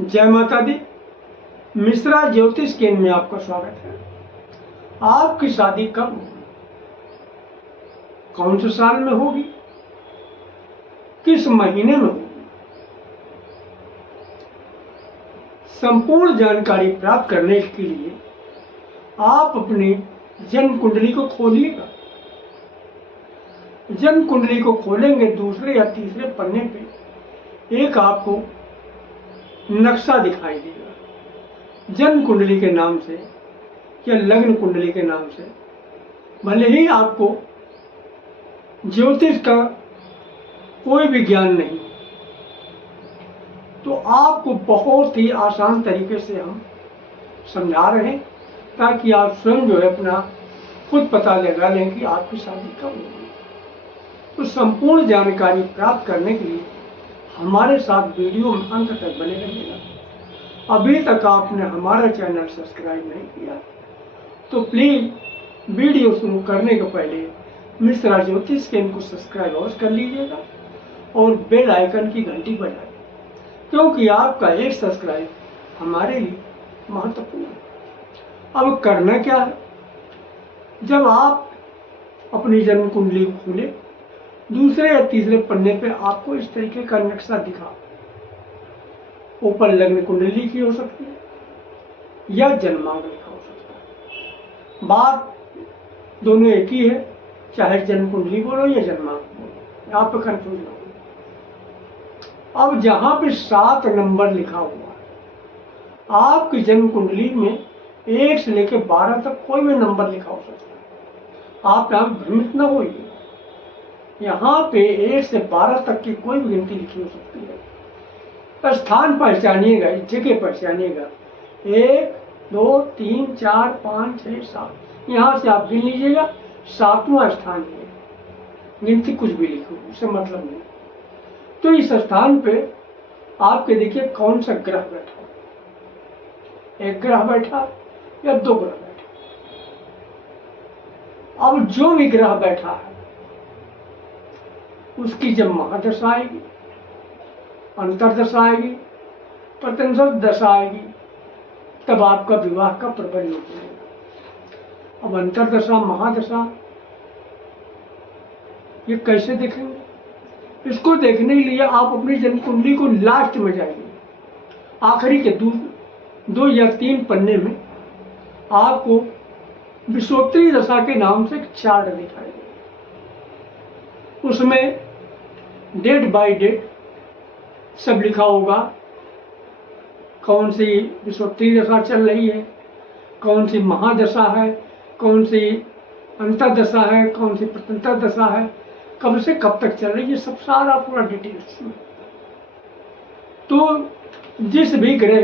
जय माता दी। मिश्रा ज्योतिष केंद्र में आपका स्वागत है। आपकी शादी कब होगी, कौन से साल में होगी, किस महीने में होगी, संपूर्ण जानकारी प्राप्त करने के लिए आप अपनी जन्म कुंडली को खोलिएगा। जन्म कुंडली को खोलेंगे, दूसरे या तीसरे पन्ने पे एक आपको नक्शा दिखाई देगा। जन्म कुंडली के नाम से या लग्न कुंडली के नाम से, भले ही आपको ज्योतिष का कोई भी ज्ञान नहीं, तो आपको बहुत ही आसान तरीके से हम समझा रहे हैं, ताकि आप स्वयं जो है अपना खुद पता लगा लें कि आपकी शादी कब होगी। तो संपूर्ण जानकारी प्राप्त करने के लिए हमारे साथ वीडियो में अंत तक बने रहिएगा। अभी तक आपने हमारा चैनल सब्सक्राइब नहीं किया तो प्लीज वीडियो शुरू करने के पहले मिश्रा ज्योतिष केंद्र को सब्सक्राइब अवश्य कर लीजिएगा और बेल आइकन की घंटी बजाइए, क्योंकि आपका एक सब्सक्राइब हमारे लिए महत्वपूर्ण है। अब करना क्या है, जब आप अपनी जन्म कुंडली खोले, दूसरे या तीसरे पन्ने पे आपको इस तरीके का नक्शा दिखा। ऊपर लग्न कुंडली लिखी हो सकती है या जन्मांक लिखा हो सकता है। बात दोनों एक ही है, चाहे जन्म कुंडली बोलो या जन्मांक बोलो, आप पे कंफ्यूज ना हो। अब जहां पे 7 नंबर लिखा हुआ है, आपकी जन्म कुंडली में 1 से लेकर 12 तक कोई भी नंबर लिखा हो सकता है। आप यहाँ भ्रमित न होइए। यहाँ पे 1 से 12 तक की कोई भी गिनती लिखी हो सकती है। स्थान पहचानिएगा, जगह पहचानिएगा। 1 2 3 4 5 6 7, यहाँ से आप गिन लीजिएगा। 7वां स्थान है, गिनती कुछ भी लिखो, उससे मतलब नहीं। तो इस स्थान पे आपके देखिए कौन सा ग्रह बैठा, 1 ग्रह बैठा या 2 ग्रह बैठा। अब जो भी ग्रह बैठा है उसकी जब महादशा आएगी, अंतरदशा आएगी, प्रत्यंतर दशा आएगी, तब आपका विवाह का प्रबल योग बनेगा। अब अंतरदशा महादशा ये कैसे देखेंगे? इसको देखने के लिए आप अपनी जन्म कुंडली को लास्ट में जाइए, आखिरी के 2 या 3 पन्ने में आपको विषोत्तरी दशा के नाम से एक चार्ट दिखाई देगा। उसमें डेट बाय डेट सब लिखा होगा, कौन सी विषोत्तरी दशा चल रही है, कौन सी महादशा है, कौन सी अंतरदशा है, कौन सी प्रत्यंतर दशा है, कब से कब तक चल रही है, सब सारा पूरा डिटेल्स। तो जिस भी ग्रह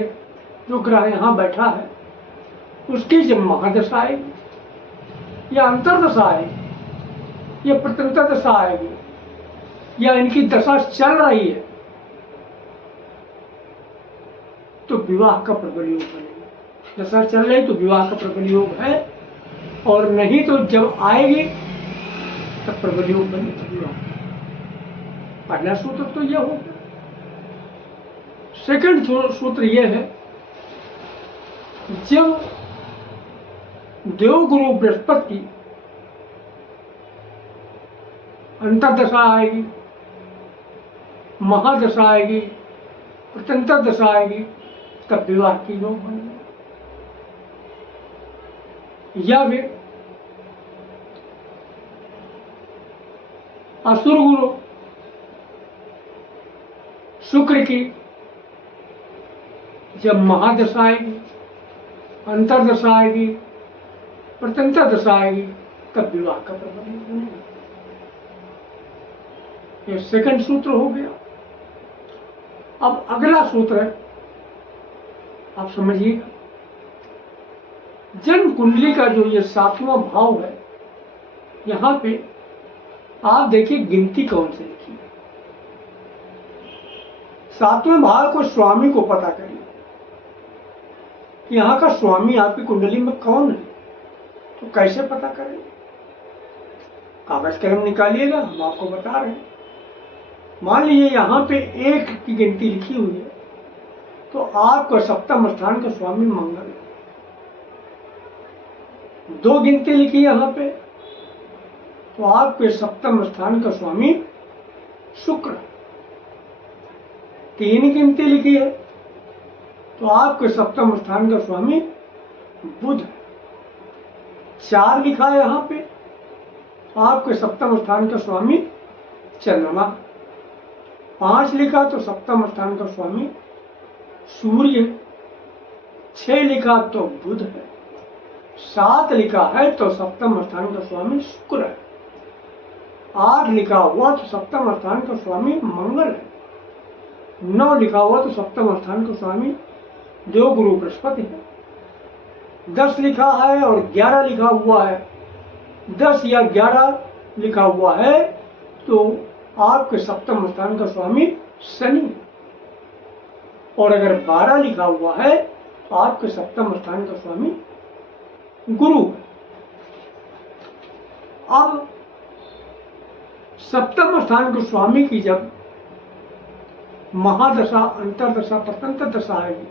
जो ग्रह यहाँ बैठा है उसकी जब महादशा आएगी या अंतरदशा आएगी या प्रत्यंतर दशा आएगी या इनकी दशा चल रही है, तो विवाह का प्रबल योग बनेगा। दशा चल रही तो विवाह का प्रबल योग है, और नहीं तो जब आएगी तब प्रबल योग बनेगा विवाह। पहला सूत्र तो यह हो गया। सेकंड सूत्र यह है, जब देवगुरु बृहस्पति की अंतरदशा आएगी, महादशा आएगी, प्रत्यंतर दशा आएगी, तब विवाह की योग बनेगा। या फिर असुर गुरु शुक्र की जब महादशा आएगी, अंतरदशा आएगी, प्रत्यंतर दशा आएगी, तब विवाह का प्रबल योग बनेगा। ये सेकंड सूत्र हो गया। अब अगला सूत्र है, आप समझिएगा। जन्म कुंडली का जो ये 7वां भाव है, यहां पे आप देखिए गिनती कौन सी लिखी है। 7वें भाव को स्वामी को पता करिए कि यहाँ का स्वामी आपकी कुंडली में कौन है। तो कैसे पता करें? कागज कलम निकालिएगा, हम आपको बता रहे हैं। मान लीजिए यहाँ पे 1 की गिनती लिखी हुई है, तो आपका सप्तम स्थान का स्वामी मंगल है। 2 गिनती लिखी यहाँ पे, तो आपके सप्तम स्थान का स्वामी शुक्र। 3 गिनती लिखी है, तो आपके सप्तम स्थान का स्वामी बुध। 4 लिखा है यहाँ पे, तो आपके सप्तम स्थान का स्वामी चंद्रमा। 5 लिखा तो सप्तम स्थान का स्वामी सूर्य। 6 लिखा तो बुध है। 7 लिखा है तो सप्तम स्थान का स्वामी शुक्र है। 8 लिखा हुआ तो सप्तम स्थान का स्वामी मंगल है। 9 लिखा हुआ तो सप्तम स्थान का स्वामी देवगुरु बृहस्पति है। 10 लिखा है और 11 लिखा हुआ है, 10 या 11 लिखा हुआ है तो आपके सप्तम स्थान का स्वामी शनि है। और अगर 12 लिखा हुआ है तो आपके सप्तम स्थान का स्वामी गुरु है। अब सप्तम स्थान के स्वामी की जब महादशा, अंतरदशा, प्रतंत्र दशा आएगी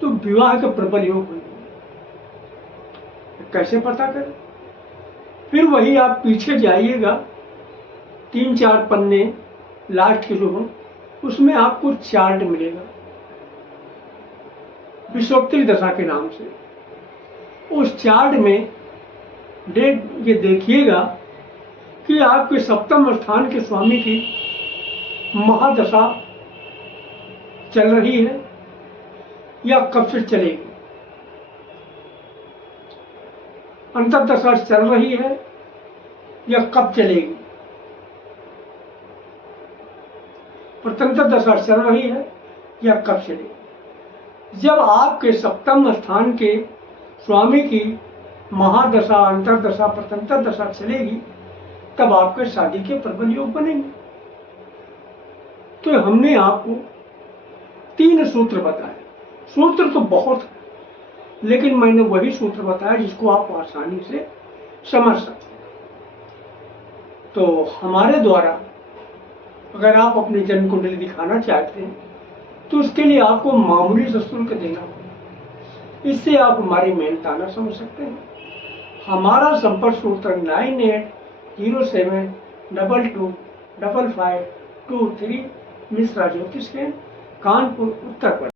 तो विवाह के प्रबल योग होंगे। कैसे पता करें? फिर वही आप पीछे जाइएगा, 3-4 पन्ने लास्ट के जो हो, उसमें आपको चार्ट मिलेगा विषोत्तरी दशा के नाम से। उस चार्ट में डेट ये देखिएगा कि आपके सप्तम स्थान के स्वामी की महादशा चल रही है या कब से चलेगी, अंतर्दशा चल रही है या कब चलेगी, प्रतंत्र दशा चल रही है या कब चलेगी। जब आपके सप्तम स्थान के स्वामी की महादशा, अंतरदशा, प्रतंत्र दशा चलेगी तब आपके शादी के प्रबल योग बनेंगे। तो हमने आपको 3 सूत्र बताए। सूत्र तो बहुत है, लेकिन मैंने वही सूत्र बताया जिसको आप आसानी से समझ सकते हैं। तो हमारे द्वारा अगर आप अपनी जन्म कुंडली दिखाना चाहते हैं तो उसके लिए आपको मामूली सा शुल्क देना होगा। इससे आप हमारी मेहनताना समझ सकते हैं। हमारा संपर्क सूत्र 9807225523 मिश्रा ज्योतिष केंद्र, कानपुर, उत्तर प्रदेश।